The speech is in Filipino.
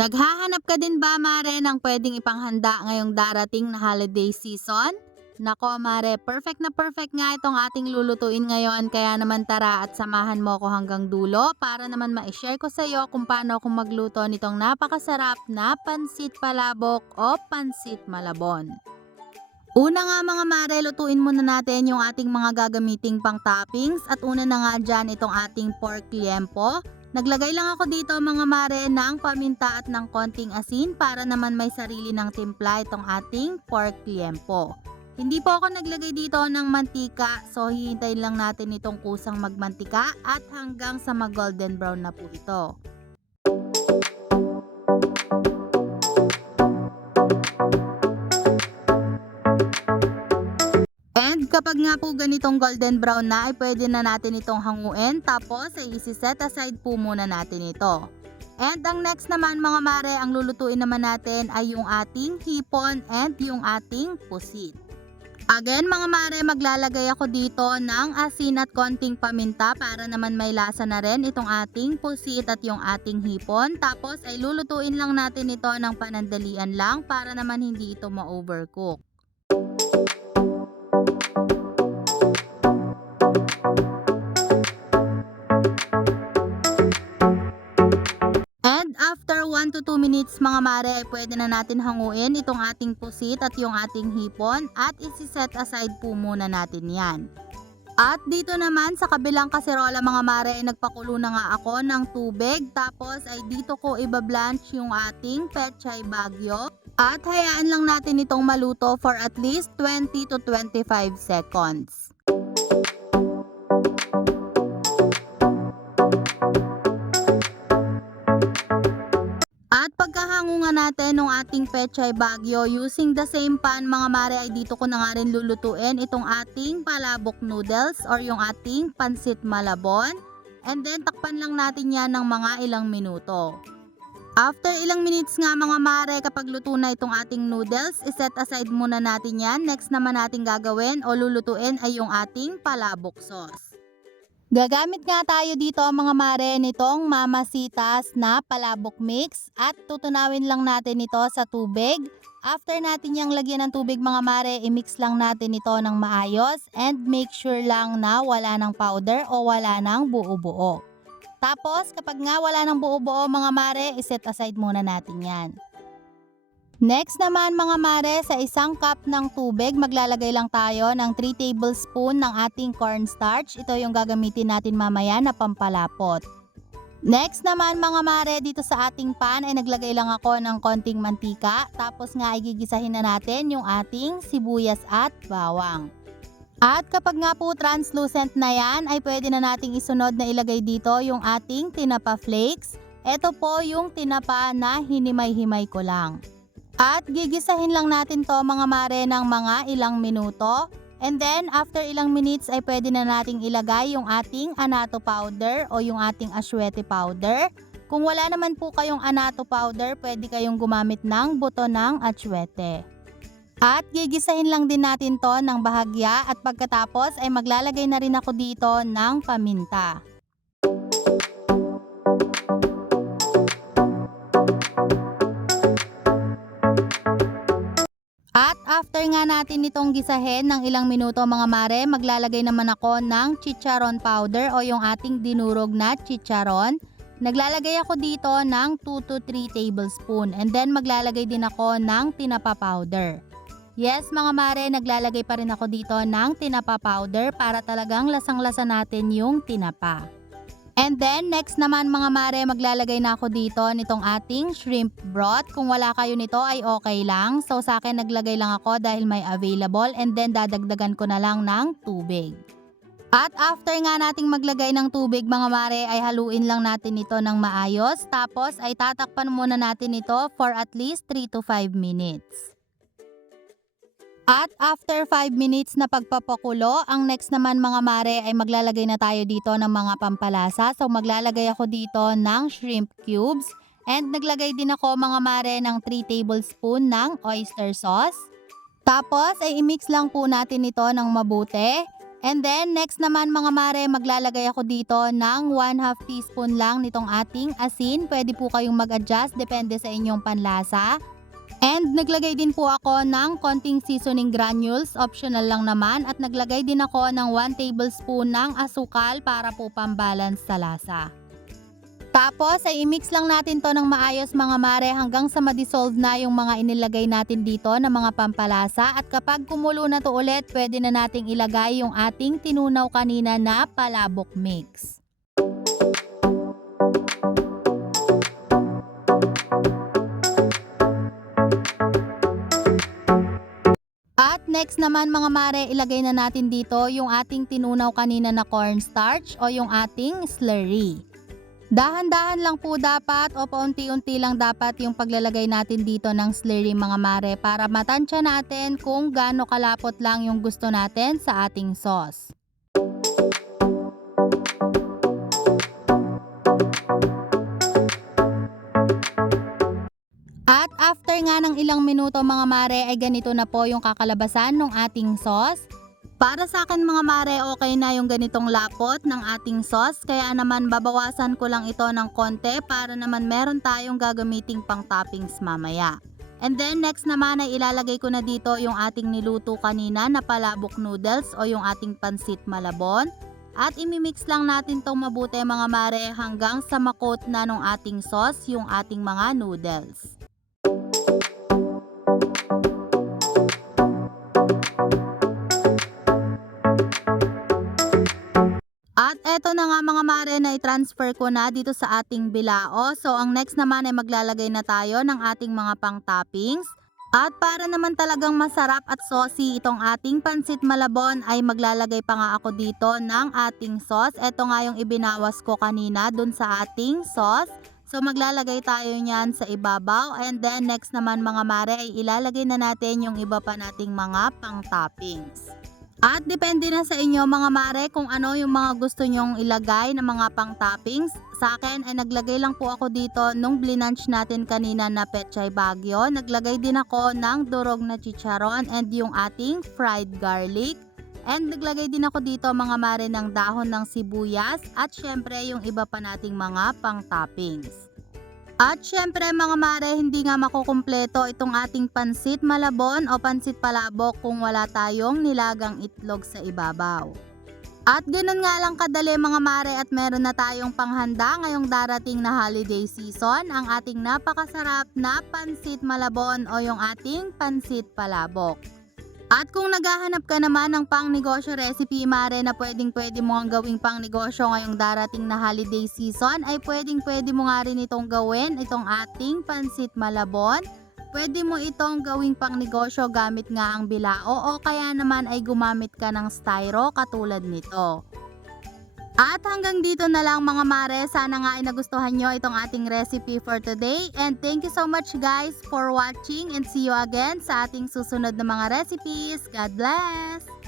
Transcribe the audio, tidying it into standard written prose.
Naghahanap ka din ba, mare, ng pwedeng ipanghanda ngayong darating na holiday season? Nako, mare, perfect nga itong ating lulutuin ngayon. Kaya naman tara at samahan mo ako hanggang dulo para naman ma-share ko sa iyo kung paano ako magluto nitong napakasarap na pansit palabok o pansit malabon. Una nga mga mare, lutuin muna natin yung ating mga gagamiting pang toppings at una na nga dyan itong ating pork liempo. Naglagay lang ako dito mga mare ng paminta at ng konting asin para naman may sarili ng timpla itong ating pork liempo. Hindi po ako naglagay dito ng mantika, so hihintayin lang natin itong kusang magmantika at hanggang sa mag golden brown na po ito. And kapag nga po ganitong golden brown na ay pwede na natin itong hanguin, tapos ay isi-set aside po muna natin ito. And ang next naman mga mare, ang lulutuin naman natin ay yung ating hipon and yung ating pusit. Again mga mare, maglalagay ako dito ng asin at konting paminta para naman may lasa na rin itong ating pusit at yung ating hipon. Tapos ay lulutuin lang natin ito ng panandalian lang para naman hindi ito ma-overcook. And after 1 to 2 minutes mga mare ay pwede na natin hanguin itong ating pusit at yung ating hipon at isi-set aside po muna natin yan. At dito naman sa kabilang kaserola mga mare ay nagpakulo na nga ako ng tubig, tapos ay dito ko ibablanch yung ating pechay bagyo at hayaan lang natin itong maluto for at least 20 to 25 seconds. At pagkahango nga natin ng ating pechay bagyo using the same pan mga mare ay dito ko na nga rin lulutuin itong ating palabok noodles or yung ating pansit malabon. And then takpan lang natin yan ng mga ilang minuto. After ilang minutes nga mga mare, kapag luto na itong ating noodles, iset aside muna natin yan. Next naman natin gagawin o lulutuin ay yung ating palabok sauce. Gagamit nga tayo dito mga mare nitong Mamasitas na palabok mix at tutunawin lang natin ito sa tubig. After natin yang lagyan ng tubig mga mare, i-mix lang natin ito ng maayos and make sure lang na wala ng powder o wala ng buo-buo. Tapos kapag nga wala ng buo-buo mga mare, iset aside muna natin yan. Next naman mga mare, sa isang cup ng tubig, maglalagay lang tayo ng 3 tablespoon ng ating cornstarch. Ito yung gagamitin natin mamaya na pampalapot. Next naman mga mare, dito sa ating pan ay naglagay lang ako ng konting mantika. Tapos nga igigisahin na natin yung ating sibuyas at bawang. At kapag nga po translucent na yan, ay pwede na nating isunod na ilagay dito yung ating tinapa flakes. Ito po yung tinapa na hinimay-himay ko lang. At gigisahin lang natin to mga mare ng mga ilang minuto. And then after ilang minutes ay pwede na nating ilagay yung ating annatto powder o yung ating aswete powder. Kung wala naman po kayong annatto powder, pwede kayong gumamit ng buto ng atsuete. At gigisahin lang din natin to ng bahagya at pagkatapos ay maglalagay na rin ako dito ng paminta. At after nga natin itong gisahin ng ilang minuto mga mare, maglalagay naman ako ng chicharon powder o yung ating dinurog na chicharon. Naglalagay ako dito ng 2 to 3 tablespoon and then maglalagay din ako ng tinapa powder. Yes mga mare, naglalagay pa rin ako dito ng tinapa powder para talagang lasang-lasa natin yung tinapa. And then next naman mga mare, maglalagay na ako dito nitong ating shrimp broth. Kung wala kayo nito ay okay lang. So sa akin naglagay lang ako dahil may available and then dadagdagan ko na lang ng tubig. At after nga nating maglagay ng tubig mga mare ay haluin lang natin ito ng maayos. Tapos ay tatakpan muna natin ito for at least 3 to 5 minutes. At after 5 minutes na pagpapakulo, ang next naman mga mare ay maglalagay na tayo dito ng mga pampalasa. So maglalagay ako dito ng shrimp cubes and naglagay din ako mga mare ng 3 tablespoon ng oyster sauce. Tapos ay i-mix lang po natin ito ng mabuti. And then, next naman mga mare, maglalagay ako dito ng 1/2 teaspoon lang nitong ating asin. Pwede po kayong mag-adjust, depende sa inyong panlasa. And naglagay din po ako ng konting seasoning granules, optional lang naman. At naglagay din ako ng 1 tablespoon ng asukal para po pambalance sa lasa. Tapos ay i-mix lang natin to ng maayos mga mare hanggang sa ma-dissolve na yung mga inilagay natin dito na mga pampalasa. At kapag kumulo na to ulit, pwede na nating ilagay yung ating tinunaw kanina na palabok mix. At next naman mga mare, ilagay na natin dito yung ating tinunaw kanina na cornstarch o yung ating slurry. Dahan-dahan lang po dapat o paunti-unti lang dapat yung paglalagay natin dito ng slurry mga mare para matansya natin kung gaano kalapot lang yung gusto natin sa ating sauce. At after nga ng ilang minuto mga mare ay ganito na po yung kakalabasan ng ating sauce. Para sa akin mga mare, okay na yung ganitong lapot ng ating sauce. Kaya naman babawasan ko lang ito ng konti para naman meron tayong gagamiting pang toppings mamaya. And then next naman ay ilalagay ko na dito yung ating niluto kanina na palabok noodles o yung ating pansit malabon. At imimix lang natin tong mabuti mga mare hanggang sa makot na ng ating sauce yung ating mga noodles. At eto na nga mga mare na i-transfer ko na dito sa ating bilao. So ang next naman ay maglalagay na tayo ng ating mga pang toppings. At para naman talagang masarap at saucy itong ating pansit malabon ay maglalagay pa nga ako dito ng ating sauce. Eto nga yung ibinawas ko kanina dun sa ating sauce. So maglalagay tayo niyan sa ibabaw. And then next naman mga mare ay ilalagay na natin yung iba pa nating mga pang toppings. At depende na sa inyo mga mare kung ano yung mga gusto nyong ilagay na mga pang toppings. Sa akin ay naglagay lang po ako dito nung blinanch natin kanina na pechay bagyo. Naglagay din ako ng durog na chicharon and yung ating fried garlic. And naglagay din ako dito mga mare ng dahon ng sibuyas at syempre yung iba pa nating mga pang toppings. At syempre mga mare, hindi nga makukumpleto itong ating pansit malabon o pansit palabok kung wala tayong nilagang itlog sa ibabaw. At ganun nga lang kadali mga mare at meron na tayong panghanda ngayong darating na holiday season, ang ating napakasarap na pansit malabon o yung ating pansit palabok. At kung naghahanap ka naman ng pang-negosyo recipe mare na pwedeng-pwede mo ang gawing pang-negosyo ngayong darating na holiday season, ay pwedeng-pwede mo nga rin itong gawin, itong ating pansit malabon. Pwede mo itong gawing pang-negosyo gamit nga ang bilao o kaya naman ay gumamit ka ng styro katulad nito. At hanggang dito na lang mga mare, sana nga ay nagustuhan nyo itong ating recipe for today. And thank you so much guys for watching and see you again sa ating susunod na mga recipes. God bless!